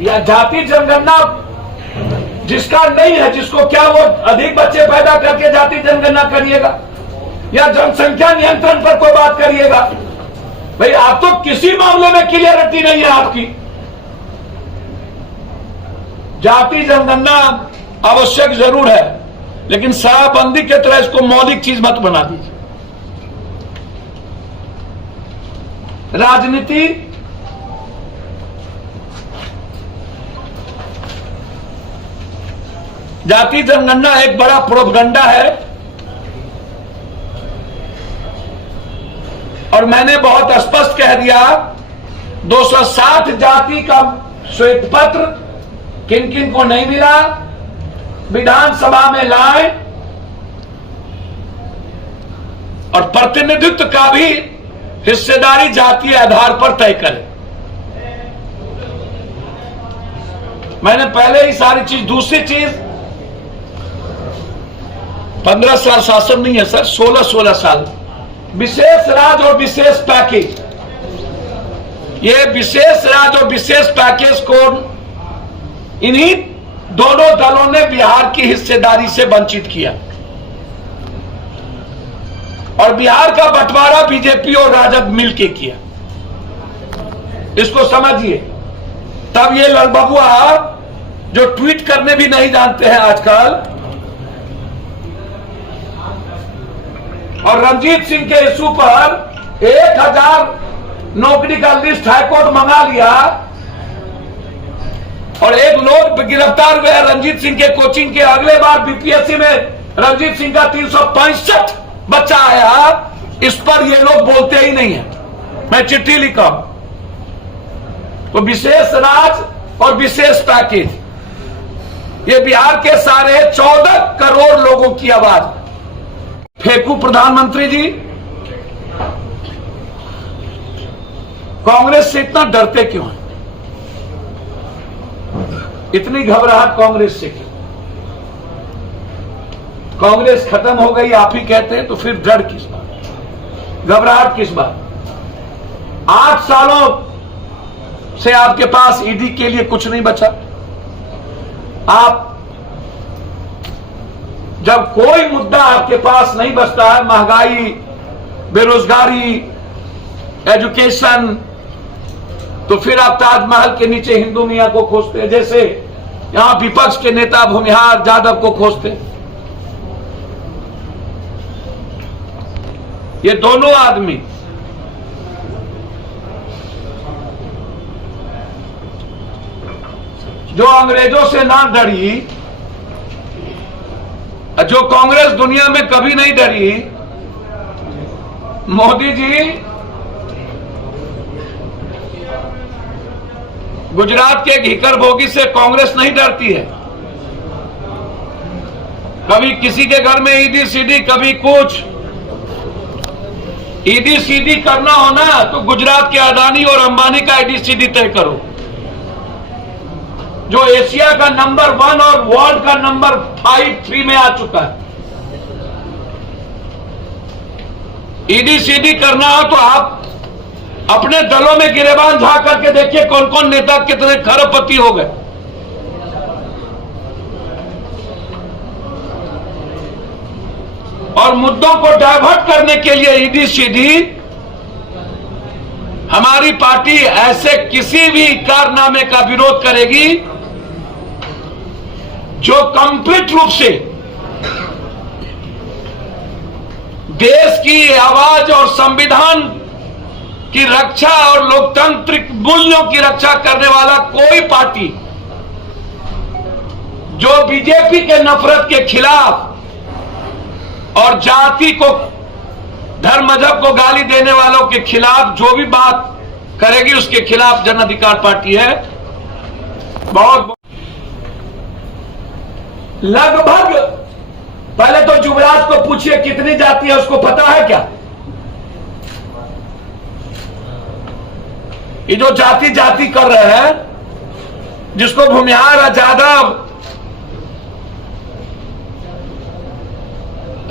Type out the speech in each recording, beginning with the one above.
या जाति जनगणना जिसका नहीं है, जिसको क्या वो अधिक बच्चे पैदा करके जाति जनगणना करिएगा, या जनसंख्या नियंत्रण पर कोई बात करिएगा? भाई आप तो किसी मामले में क्लियरिटी नहीं है आपकी। जाति जनगणना आवश्यक जरूर है, लेकिन शराबबंदी के तरह इसको मौलिक चीज मत बना दीजिए। राजनीति जाति जनगणना एक बड़ा प्रोपगंडा है, और मैंने बहुत स्पष्ट कह दिया 260 जाति का श्वेत पत्र किन किन को नहीं मिला, विधानसभा में लाए, और प्रतिनिधित्व का भी हिस्सेदारी जातीय आधार पर तय करें। मैंने पहले ही सारी चीज। दूसरी चीज, 15 साल शासन नहीं है सर, 16 साल विशेष राज और विशेष पैकेज। ये विशेष राज और विशेष पैकेज को इन्हीं दोनों दलों ने बिहार की हिस्सेदारी से वंचित किया, और बिहार का बंटवारा बीजेपी और राजद मिलकर किया। इसको समझिए। तब ये लड़बबुआ जो ट्वीट करने भी नहीं जानते हैं आजकल, और रंजीत सिंह के इशू पर 1000 नौकरी का लिस्ट हाईकोर्ट मंगा लिया, और एक लोग गिरफ्तार हुए रंजीत सिंह के कोचिंग के। अगले बार बीपीएससी में रंजीत सिंह का 365 बच्चा आया, इस पर ये लोग बोलते ही नहीं है। मैं चिट्ठी लिखा। तो विशेष राज और विशेष पैकेज, ये बिहार के सारे 14 करोड़ लोगों की आवाज फेंकू। प्रधानमंत्री जी कांग्रेस से इतना डरते क्यों हैं? इतनी घबराहट कांग्रेस से क्यों? कांग्रेस खत्म हो गई आप ही कहते हैं, तो फिर डर किस बात, घबराहट किस बात? 8 सालों से आपके पास ईडी के लिए कुछ नहीं बचा। आप जब कोई मुद्दा आपके पास नहीं बचता है, महंगाई, बेरोजगारी, एजुकेशन, तो फिर आप ताजमहल के नीचे हिंदू मियां को खोजते हैं, जैसे यहां विपक्ष के नेता भूमिहार यादव को खोजते। ये दोनों आदमी जो अंग्रेजों से ना डरी, जो कांग्रेस दुनिया में कभी नहीं डरी। मोदी जी गुजरात के घीकर बोगी से कांग्रेस नहीं डरती है। कभी किसी के घर में ईडी सीडी, कभी कुछ। ईडी सीडी करना हो ना तो गुजरात के अडानी और अंबानी का ईडी सीडी तय करो, जो एशिया का नंबर 1 और वर्ल्ड का नंबर 5-3 में आ चुका है। ईडी सीडी करना हो तो आप अपने दलों में गिरेबान झांक करके देखिए कौन कौन नेता कितने खरबपति हो गए। और मुद्दों को डाइवर्ट करने के लिए ईडी सीडी, हमारी पार्टी ऐसे किसी भी कारनामे का विरोध करेगी जो कंप्लीट रूप से देश की आवाज और संविधान की रक्षा और लोकतांत्रिक मूल्यों की रक्षा करने वाला कोई पार्टी जो बीजेपी के नफरत के खिलाफ और जाति को, धर्म मजहब को गाली देने वालों के खिलाफ जो भी बात करेगी उसके खिलाफ जन अधिकार पार्टी है। बहुत लगभग, पहले तो युवराज को पूछिए कितनी जाति है, उसको पता है क्या? ये जो जाति जाति कर रहे हैं, जिसको भूमिहार, यादव,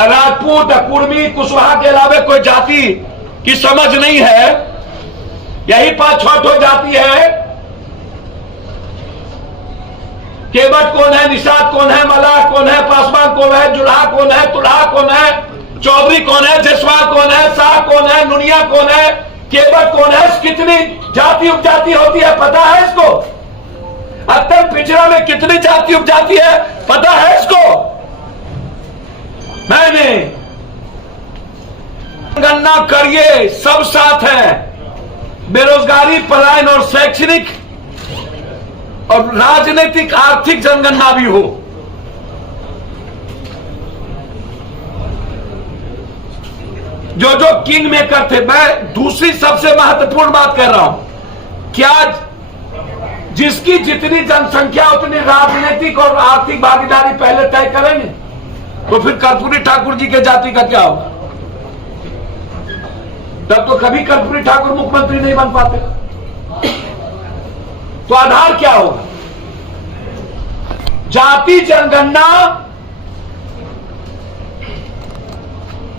राजपूत, कुर्मी, कुशवाहा के अलावा कोई जाति की समझ नहीं है। यही 5-6 जाति है केवट कौन है, निषाद कौन है, मलाह कौन है, पासवान कौन है, जुल्हा कौन है, तुल्हा कौन है, चौधरी कौन है, जसवाल कौन है, शाह कौन है, नुनिया कौन है, केवट कौन है, कितनी जाति उपजाति होती है पता है इसको? अत्यंत पिछड़ा में कितनी जाति उपजाति है पता है इसको? नहीं, गणना करिए, सब साथ है। बेरोजगारी, पलायन और शैक्षणिक और राजनीतिक आर्थिक जनगणना भी हो। जो जो किंग मेकर थे, मैं दूसरी सबसे महत्वपूर्ण बात कर रहा हूं, क्या जिसकी जितनी जनसंख्या उतनी राजनीतिक और आर्थिक भागीदारी पहले तय करेंगे, तो फिर कर्पूरी ठाकुर जी के जाति का क्या होगा? तब तो कभी कर्पूरी ठाकुर मुख्यमंत्री नहीं बन पाते। तो आधार क्या होगा? जाति जनगणना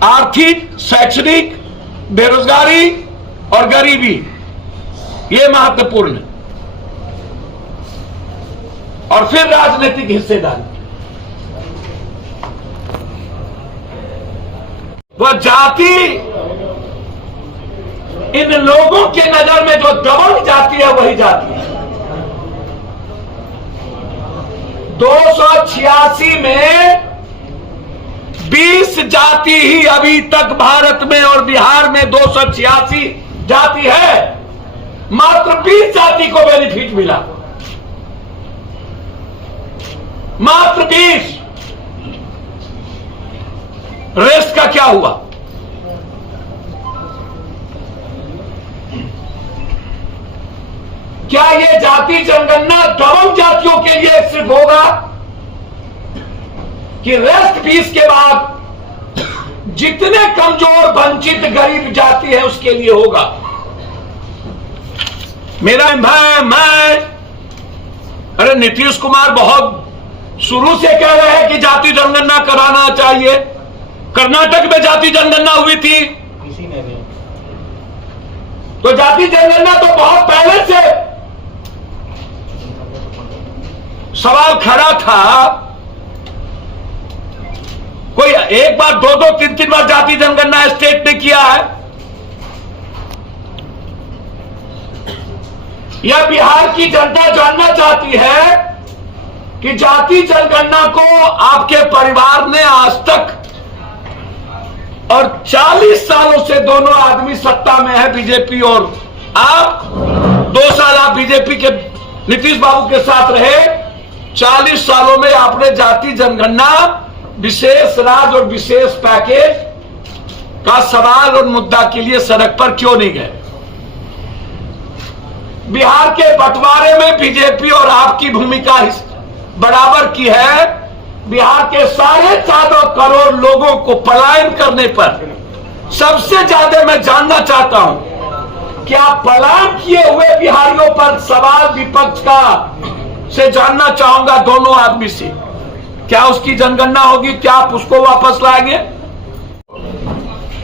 आर्थिक, शैक्षणिक, बेरोजगारी और गरीबी, ये महत्वपूर्ण है। और फिर राजनीतिक हिस्सेदारी। वह जाति, इन लोगों के नजर में जो दबंग जाति है वही जाति है। 286 में 20 जाति ही अभी तक भारत में और बिहार में 286 जाति है, मात्र 20 जाति को बेनिफिट मिला, मात्र 20। रेस्ट का क्या हुआ? क्या यह जाति जनगणना दबंग जातियों के लिए सिर्फ होगा कि रेस्ट 20 के बाद जितने कमजोर, वंचित, गरीब जाति है उसके लिए होगा? मेरा मैं अरे नीतीश कुमार बहुत शुरू से कह रहे हैं कि जाति जनगणना कराना चाहिए। कर्नाटक में जाति जनगणना हुई थी, इसी में भी तो जाति जनगणना तो बहुत पहले से सवाल खड़ा था। कोई एक बार, दो दो, तीन तीन बार जाति जनगणना स्टेट ने किया है। यह बिहार की जनता जानना चाहती है कि जाति जनगणना को आपके परिवार ने आज तक, और 40 सालों से दोनों आदमी सत्ता में है, बीजेपी और आप, 2 साल आप बीजेपी के नीतीश बाबू के साथ रहे। 40 सालों में आपने जाति जनगणना, विशेष राज्य और विशेष पैकेज का सवाल और मुद्दा के लिए सड़क पर क्यों नहीं गए? बिहार के बंटवारे में बीजेपी और आपकी भूमिका बराबर की है। बिहार के 4.5 करोड़ लोगों को पलायन करने पर सबसे ज्यादा मैं जानना चाहता हूं, क्या पलायन किए हुए बिहारियों पर सवाल विपक्ष का से जानना चाहूंगा दोनों आदमी से, क्या उसकी जनगणना होगी? क्या आप उसको वापस लाएंगे?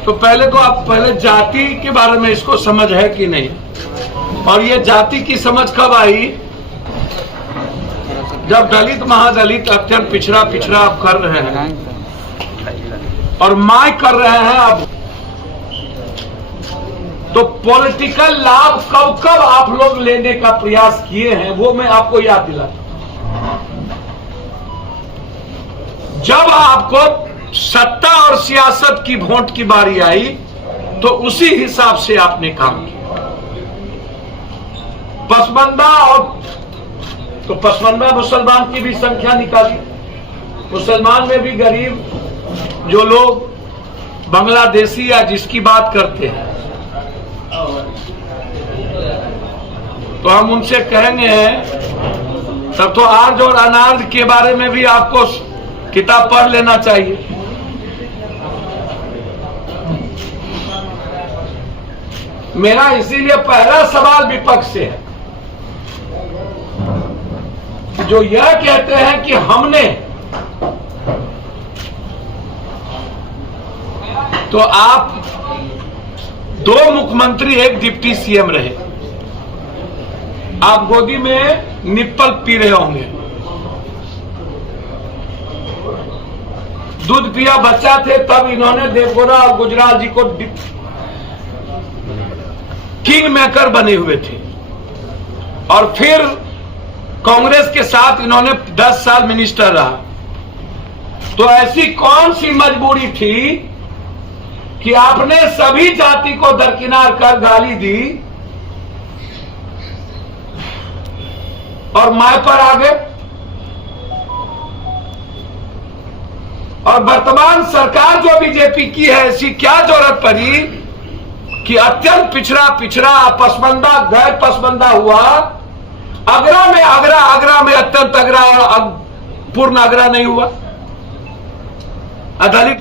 तो पहले तो आप जाति के बारे में इसको समझ है कि नहीं, और ये जाति की समझ कब आई? जब दलित, महादलित, अत्यंत पिछड़ा आप कर रहे हैं और माय कर रहे हैं अब, तो पॉलिटिकल लाभ कब कब आप लोग लेने का प्रयास किए हैं वो मैं आपको याद दिलाता हूं। जब आपको सत्ता और सियासत की वोट की बारी आई तो उसी हिसाब से आपने काम किया। पसमानदा, और तो पसमानदा मुसलमान की भी संख्या निकाली। मुसलमान में भी गरीब जो लोग बांग्लादेशी या जिसकी बात करते हैं, तो हम उनसे कहेंगे, तब तो आर्ज और अनार्ज के बारे में भी आपको किताब पढ़ लेना चाहिए। मेरा इसीलिए पहला सवाल विपक्ष से है, जो यह कहते हैं कि हमने, तो आप 2 मुख्यमंत्री, 1 डिप्टी सीएम रहे, आप गोदी में निप्पल पी रहे होंगे, दूध पिया बच्चा थे तब इन्होंने देवगौड़ा और गुजराल जी को किंग मेकर बने हुए थे, और फिर कांग्रेस के साथ इन्होंने 10 साल मिनिस्टर रहा। तो ऐसी कौन सी मजबूरी थी कि आपने सभी जाति को दरकिनार कर गाली दी और मैं पर आ गए? और वर्तमान सरकार जो बीजेपी की है, ऐसी क्या जरूरत पड़ी कि अत्यंत पिछड़ा पसमंदा गैर पसमंदा हुआ? आगरा में अत्यंत अग्रा और पूर्ण आगरा नहीं हुआ। दलित